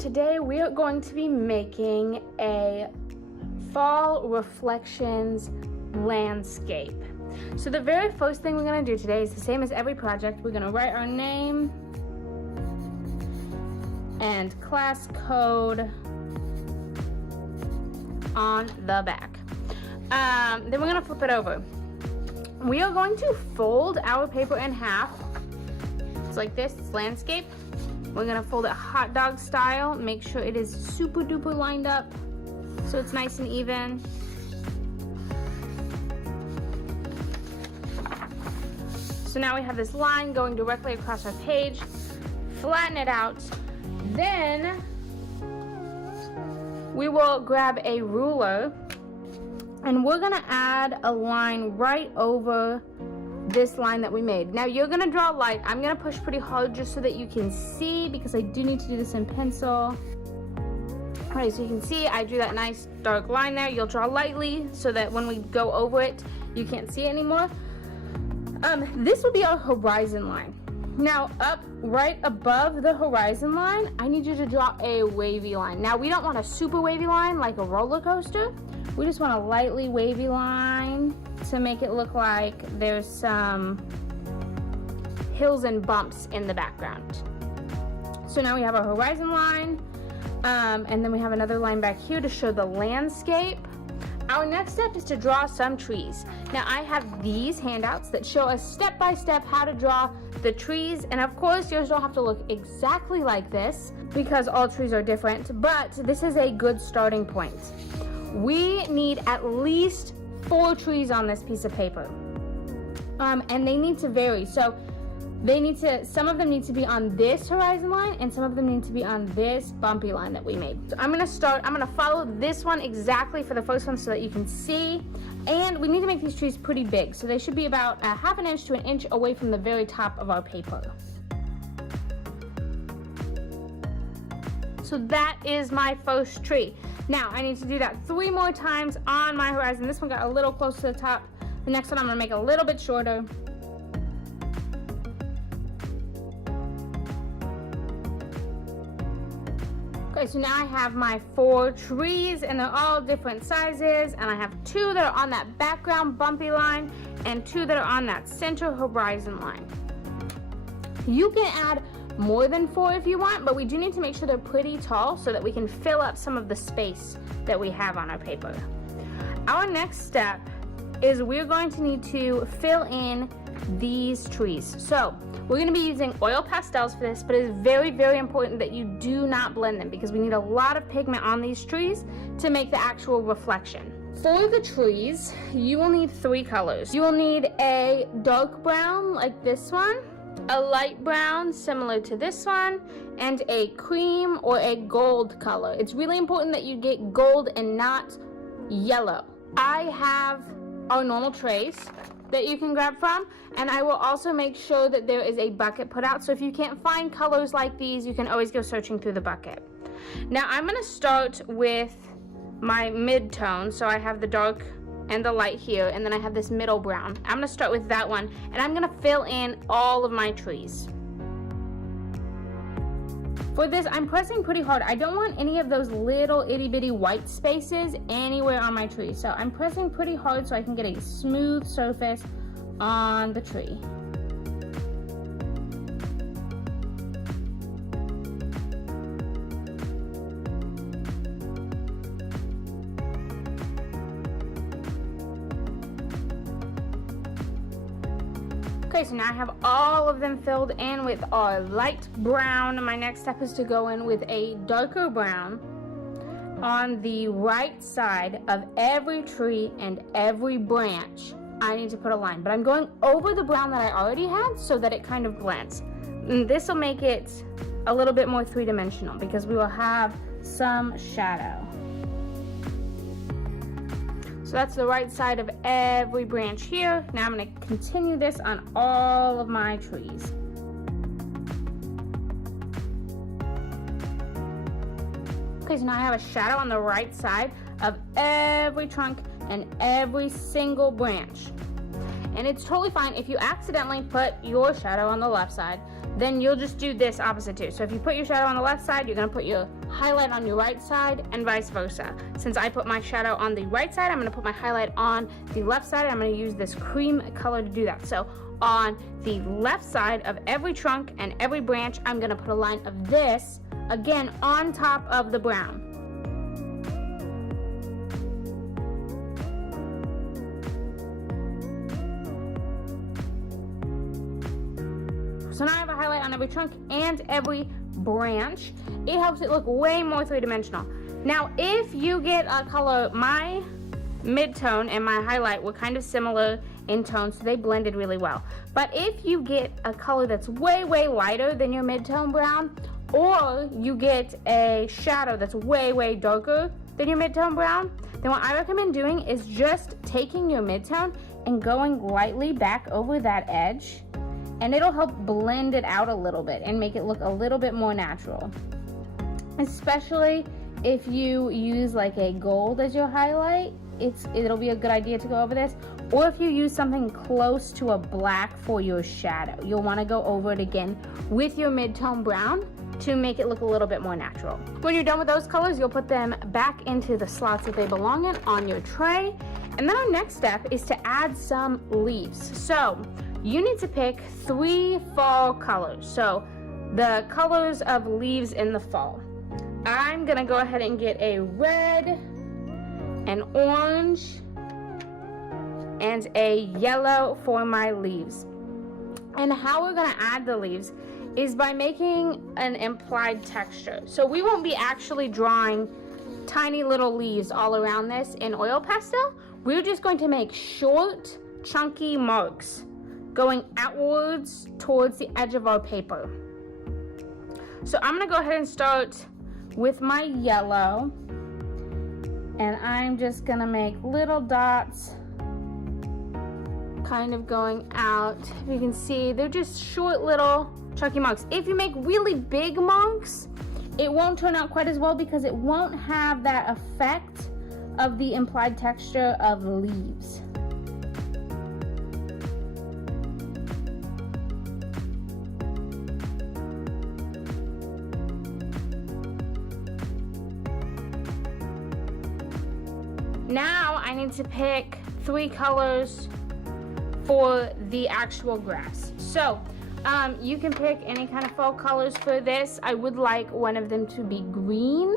today we are going to be making a fall reflections landscape. So the very first thing we're going to do today is the same as every project. We're going to write our name and class code on the back. Then we're going to flip it over. We are going to fold our paper in half. It's like this, it's landscape. We're gonna fold it hot dog style. Make sure it is super duper lined up so it's nice and even. So now we have this line going directly across our page. Flatten it out. Then we will grab a ruler and we're gonna add a line right over this line that we made. Now you're gonna draw light. I'm gonna push pretty hard just so that you can see, because I do need to do this in pencil. All right, so you can see I drew that nice dark line there. You'll draw lightly so that when we go over it, you can't see it anymore. This will be our horizon line. Now up right above the horizon line, I need you to draw a wavy line. Now we don't want a super wavy line like a roller coaster. We just want a lightly wavy line to make it look like there's some hills and bumps in the background. So now we have our horizon line, and then we have another line back here to show the landscape. Our next step is to draw some trees. Now I have these handouts that show us step by step how to draw the trees, and of course yours don't have to look exactly like this because all trees are different, but this is a good starting point. We need at least 4 trees on this piece of paper, and they need to vary. So some of them need to be on this horizon line and some of them need to be on this bumpy line that we made. So I'm gonna follow this one exactly for the first one so that you can see. And we need to make these trees pretty big, so they should be about a ½ an inch to an inch away from the very top of our paper. So that is my first tree. Now I need to do that 3 more times on my horizon. This one got a little close to the top. The next one I'm gonna make a little bit shorter. Okay, so now I have my 4 trees and they're all different sizes, and I have 2 that are on that background bumpy line and 2 that are on that center horizon line. You can add more than 4 if you want, but we do need to make sure they're pretty tall so that we can fill up some of the space that we have on our paper. Our next step is we're going to need to fill in these trees. So we're going to be using oil pastels for this, but it is very, very important that you do not blend them because we need a lot of pigment on these trees to make the actual reflection. For the trees, you will need 3 colors. You will need a dark brown like this one, a light brown similar to this one, and a cream or a gold color. It's really important that you get gold and not yellow. I have our normal trays that you can grab from, and I will also make sure that there is a bucket put out, so if you can't find colors like these, you can always go searching through the bucket. Now I'm going to start with my mid-tone, so I have the dark and the light here, and then I have this middle brown. I'm going to start with that one, and I'm going to fill in all of my trees. For this, I'm pressing pretty hard. I don't want any of those little itty-bitty white spaces anywhere on my tree. So I'm pressing pretty hard so I can get a smooth surface on the tree. Okay, so now I have all of them filled in with our light brown. My next step is to go in with a darker brown on the right side of every tree and every branch. I need to put a line, but I'm going over the brown that I already had so that it kind of blends. And this will make it a little bit more 3-dimensional because we will have some shadow. So that's the right side of every branch here. Now I'm going to continue this on all of my trees. Okay, so now I have a shadow on the right side of every trunk and every single branch. And it's totally fine if you accidentally put your shadow on the left side, then you'll just do this opposite too. So if you put your shadow on the left side, you're gonna put your highlight on your right side and vice versa. Since I put my shadow on the right side, I'm going to put my highlight on the left side. I'm going to use this cream color to do that. So on the left side of every trunk and every branch, I'm going to put a line of this, again, on top of the brown. So now I have a highlight on every trunk and every branch. It helps it look way more three-dimensional. Now, if you get a color, my mid-tone and my highlight were kind of similar in tone, so they blended really well. But if you get a color that's way, way lighter than your mid-tone brown, or you get a shadow that's way, way darker than your mid-tone brown, then what I recommend doing is just taking your mid-tone and going lightly back over that edge, and it'll help blend it out a little bit and make it look a little bit more natural. Especially if you use like a gold as your highlight, it'll be a good idea to go over this. Or if you use something close to a black for your shadow, you'll want to go over it again with your mid-tone brown to make it look a little bit more natural. When you're done with those colors, you'll put them back into the slots that they belong in on your tray. And then our next step is to add some leaves. So you need to pick 3 fall colors. So the colors of leaves in the fall. I'm gonna go ahead and get a red, an orange, and a yellow for my leaves. And how we're gonna add the leaves is by making an implied texture. So we won't be actually drawing tiny little leaves all around this in oil pastel. We're just going to make short, chunky marks going outwards towards the edge of our paper. So I'm gonna go ahead and start with my yellow, and I'm just gonna make little dots kind of going out. If you can see, they're just short little chunky marks. If you make really big marks, it won't turn out quite as well because it won't have that effect of the implied texture of leaves. Now I need to pick 3 colors for the actual grass. So you can pick any kind of fall colors for this. I would like one of them to be green.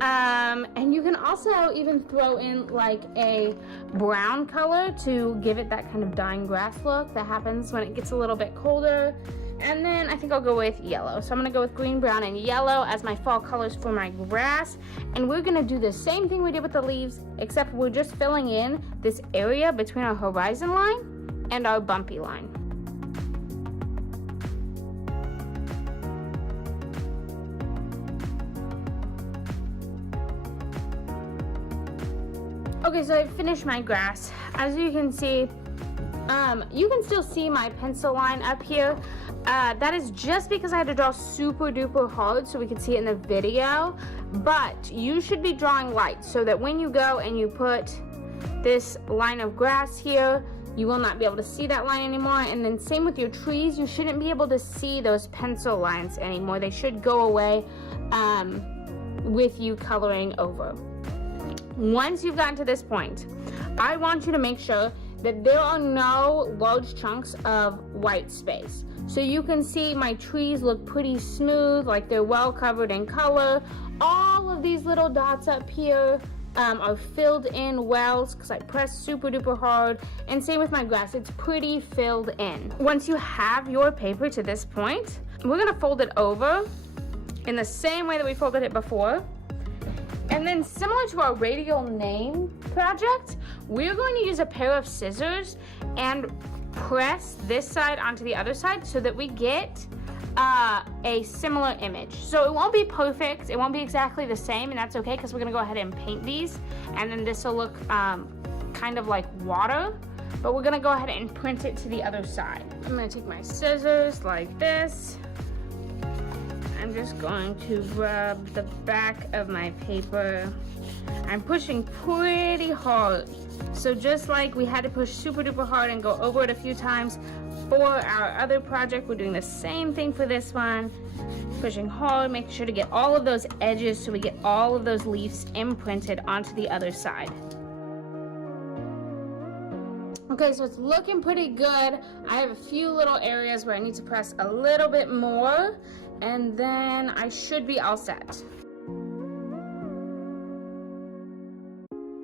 And you can also even throw in like a brown color to give it that kind of dying grass look that happens when it gets a little bit colder. And then I think I'll go with yellow. So I'm gonna go with green, brown, and yellow as my fall colors for my grass. And we're gonna do the same thing we did with the leaves, except we're just filling in this area between our horizon line and our bumpy line. Okay, so I finished my grass. As you can see, you can still see my pencil line up here. That is just because I had to draw super duper hard so we could see it in the video. But you should be drawing light so that when you go and you put this line of grass here, you will not be able to see that line anymore. And then same with your trees, you shouldn't be able to see those pencil lines anymore. They should go away with you coloring over. Once you've gotten to this point, I want you to make sure that there are no large chunks of white space. So you can see my trees look pretty smooth, like they're well covered in color. All of these little dots up here are filled in well because I pressed super duper hard. And same with my grass, it's pretty filled in. Once you have your paper to this point, we're gonna fold it over in the same way that we folded it before. And then similar to our radial name project, we're going to use a pair of scissors and press this side onto the other side so that we get a similar image. So it won't be perfect, it won't be exactly the same, and that's okay because we're gonna go ahead and paint these, and then this will look kind of like water, but we're gonna go ahead and print it to the other side. I'm gonna take my scissors like this. I'm just going to rub the back of my paper. I'm pushing pretty hard. So just like we had to push super duper hard and go over it a few times, for our other project, we're doing the same thing for this one. Pushing hard, making sure to get all of those edges so we get all of those leaves imprinted onto the other side. Okay, so it's looking pretty good. I have a few little areas where I need to press a little bit more, and then I should be all set.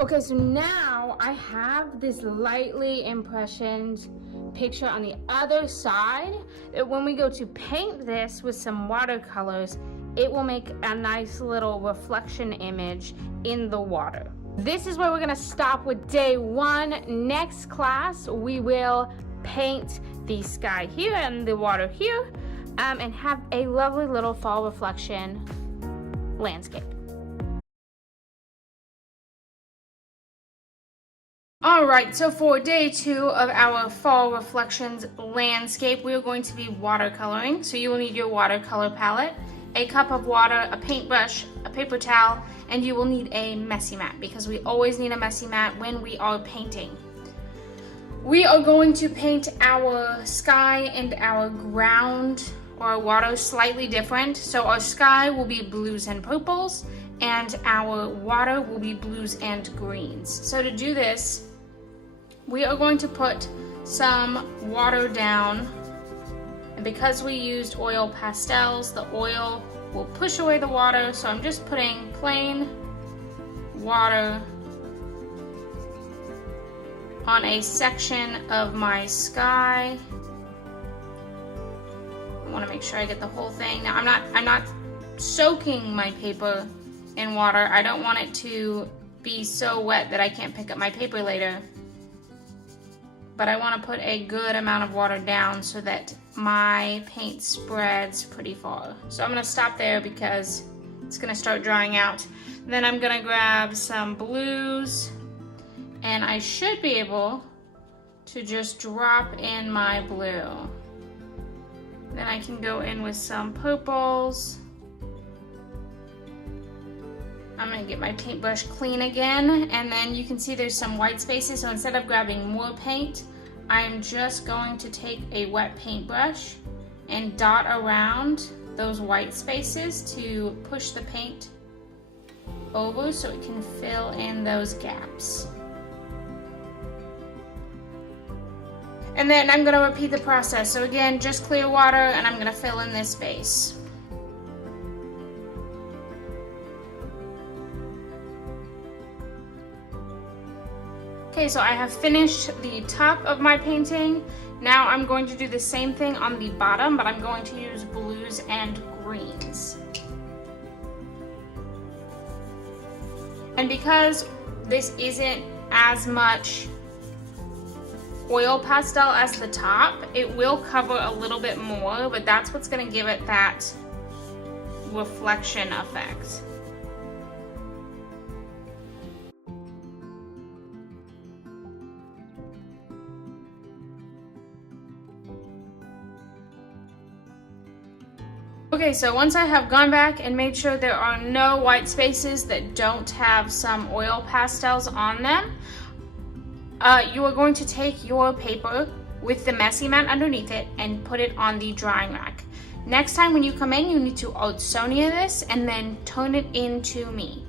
Okay, so now I have this lightly impressioned picture on the other side that when we go to paint this with some watercolors, it will make a nice little reflection image in the water. This is where we're gonna stop with day one. Next class, we will paint the sky here and the water here, and have a lovely little fall reflection landscape. All right, so for day two of our fall reflections landscape, we are going to be watercoloring. So you will need your watercolor palette, a cup of water, a paintbrush, a paper towel, and you will need a messy mat because we always need a messy mat when we are painting. We are going to paint our sky and our ground or water slightly different. So our sky will be blues and purples, and our water will be blues and greens. So to do this, we are going to put some water down, and because we used oil pastels, the oil will push away the water, so I'm just putting plain water on a section of my sky. I want to make sure I get the whole thing. Now I'm not soaking my paper in water. I don't want it to be so wet that I can't pick up my paper later. But I want to put a good amount of water down so that my paint spreads pretty far. So I'm going to stop there because it's going to start drying out. Then I'm going to grab some blues, and I should be able to just drop in my blue. Then I can go in with some purples. I'm gonna get my paintbrush clean again, and then you can see there's some white spaces, so instead of grabbing more paint, I'm just going to take a wet paintbrush and dot around those white spaces to push the paint over so it can fill in those gaps. And then I'm gonna repeat the process. So again, just clear water, and I'm gonna fill in this space. Okay, so I have finished the top of my painting. Now I'm going to do the same thing on the bottom, but I'm going to use blues and greens. And because this isn't as much oil pastel as the top, it will cover a little bit more, but that's what's going to give it that reflection effect. Okay, so once I have gone back and made sure there are no white spaces that don't have some oil pastels on them, you are going to take your paper with the messy mat underneath it and put it on the drying rack. Next time when you come in, you need to Sonia this and then turn it into me.